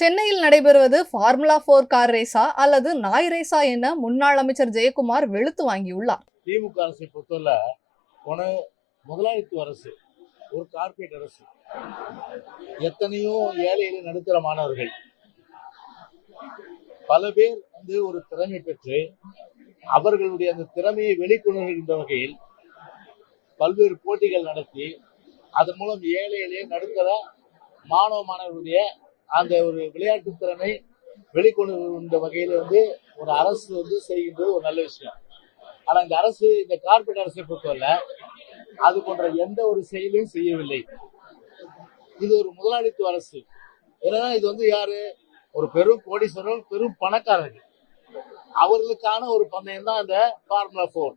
சென்னையில் நடைபெறுவது formula 4 car ரேஸா அல்லது நாய் ரேஸா என முன்னாள் அமைச்சர் ஜெயக்குமார் வெளுத்து வாங்கியுள்ளார். திமுக அரசை பொறுத்தவரை முதலாளித்துவ அரசு, ஒரு கார்பரேட் அரசு. எத்தனையோ ஏழை எளிய நடுத்தர மாணவர்கள் பல பேர் ஒரு திறமை பெற்று அவர்களுடைய அந்த திறமையை வெளிக்கொணர்கின்ற வகையில் பல்வேறு போட்டிகள் நடத்தி அதன் மூலம் ஏழை எளிய நடுத்தர மாணவ மாணவர்களுடைய அந்த ஒரு விளையாட்டு திறனை வெளிக்கொணர்கின்ற வகையில் ஒரு அரசு செய்கின்றது ஒரு நல்ல விஷயம். ஆனா இந்த அரசு, இந்த கார்பரேட் அரசை பொறுத்தவரை அது போன்ற எந்த ஒரு செயலையும் செய்யவில்லை. இது ஒரு முதலாளித்துவ அரசு. ஏன்னா இது யாரு, ஒரு பெரும் கோடீஸ்வரர், பெரும் பணக்காரர்கள், அவர்களுக்கான ஒரு பந்தயம் தான் இந்த ஃபார்முலா 4.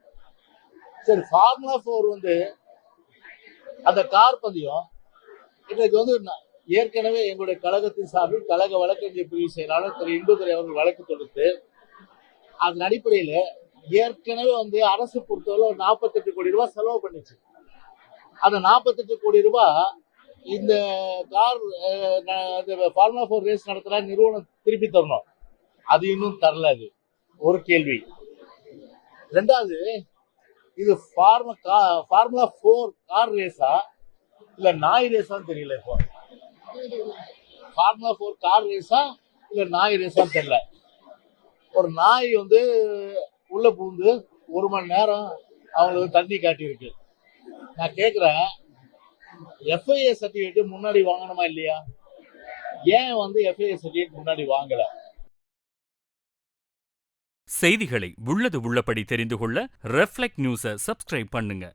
சரி, ஃபார்முலா 4 அந்த கார் பந்தயம் இன்றைக்கு ஏற்கனவே எங்களுடைய கழகத்தின் சார்பில் கழக வழக்கறிஞர் பிரிவு செயலாளர் திரு இன்பதுரை அவர்கள் வழக்கு தொடுத்து அதன் அடிப்படையில் ஏற்கனவே அரசு பொறுத்தவரை 48 கோடி ரூபாய் செலவு பண்ணிச்சு. அந்த 48 கோடி ரூபாய் இந்த கார் ஃபார்முலா 4 ரேஸ் நடத்துற நிறுவனம் திருப்பி தரணும். அது இன்னும் தரல. அது ஒரு கேள்வி. ரெண்டாவது, இது ஃபார்முலா 4 கார் ரேஸா இல்ல நாய் ரேஸான்னு தெரியல. இப்போ ஃபார்முலா 4 கார் ரேஸா இல்ல நாய் ரேஸான்னு தெரியல. ஒரு நாய் உள்ள பூந்து 1 மணி நேரம் அவங்களுக்கு தண்ணி காட்டியிருக்கு. நான் கேட்கிறேன், FIA சர்டிபிகேட் முன்னாடி வாங்கணுமா இல்லையா? ஏன் FIA சர்டிபிகேட் முன்னாடி வாங்கல? செய்திகளை உள்ளது உள்ளபடி தெரிந்து கொள்ள ரெஃப்ளெக்ட் நியூஸை சப்ஸ்கிரைப் பண்ணுங்க.